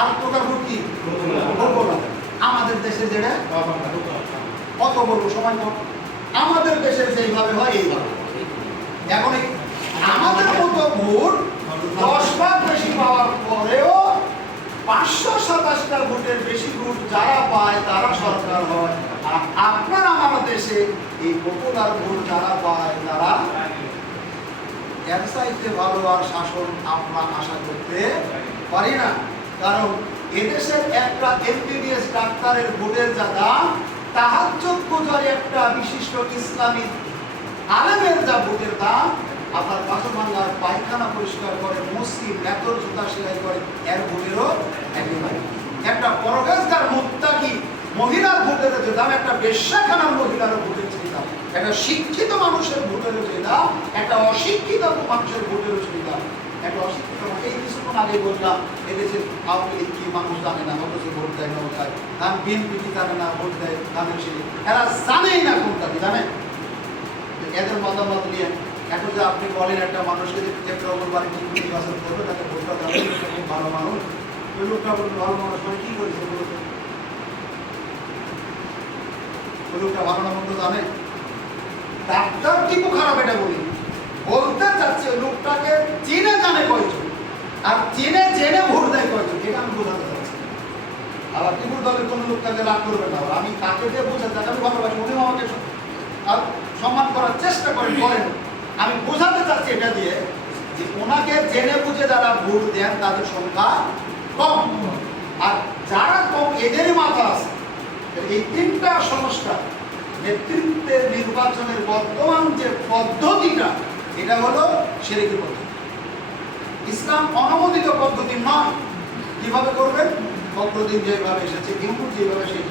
আর প্রকার ভোট কি? আমাদের দেশে যেটা কত বলবো সময় কম, আমাদের দেশে যেইভাবে হয় এইভাবে। এখন আমাদের মতো ভোট 10 ভাগ বেশি পাওয়ার পরেও 527টা ভোটের বেশি ভোট যারা পায় তারা সরকার হয়। আর আপনার আমার দেশে এই পপুলার ভোট যারা পায় তারা এর চাইতে ভালো আর শাসন আমরা আশা করতে পারি না। কারণ এদেশের একটা এমবিবিএস ডাক্তারের ভোটের যা দাম, তাহাজ্জুদ গুজারি একটা বিশিষ্ট ইসলামিক আলেমের যা ভোটের দাম, আপনার বাসবাংলার পায়খানা পরিষ্কার করে, মসজিদ বেতর জুতা সেলাই করে, এর ভোটেরও একেবারে। একটা পরহেজগার মুত্তাকি মহিলার ভোটের যে দাম, একটা বেশ্যাখানার মহিলার ভোটের যে দাম, একটা শিক্ষিত মানুষের ভোটের যে দাম, একটা অশিক্ষিত মানুষের ভোটের যে দাম। একটা অশিক্ষিত এই কিছুক্ষণ আগে বললাম এদেশের আওয়ামী লীগ কি মানুষ জানে না, অথচ ভোট দেয় না ওটাই। কারণ বিএনপি কি জানে না, ভোট দেয় ধানের শীষ, এরা জানেই না কোনটা কি জানে। এদের মতামত নিয়ে এখন যে আপনি বলেন একটা মানুষকে যে প্রবল বাড়ি নির্বাচন করবে, তাকে ভোটটা দেবেন, খুব ভালো মানুষ, ওই লোকটা বলতে ভালো মানুষ মানে কি করেছে বলতে? ওই লোকটা ভালো না মন্দ জানে? ডাক্তার কি খারাপ এটা বলি, বলতে চাচ্ছে ওই লোকটাকে চিনে জানে কয়জন, আর চিনে জেনে ভোট দেয় কয়জন, এটা আমি বোঝাতে চাচ্ছি। আবার ত্রিপুর দলের কোনো লোকটাকে রাগ করবে না, আমি তাকে দিয়ে বোঝাতে চাচ্ছি, আমি ভালোবাসি, উনিও আমাকে সম্মান করার চেষ্টা করেন, আমি বোঝাতে চাচ্ছি এটা দিয়ে যে ওনাকে জেনে বুঝে যারা ভোট দেন তাদের সংখ্যা কম, আর যারা কম এদেরই মাথা আছে। এই তিনটা সংস্থা নেতৃত্বের নির্বাচনের বর্তমান যে পদ্ধতিটা, এটা হলো শিরকি পদ্ধতি, ইসলাম অনুমোদিত পদ্ধতি নয়। কিভাবে করবেন? বক্রদিন যেভাবে এসেছে, হিন্দু যেভাবে সেই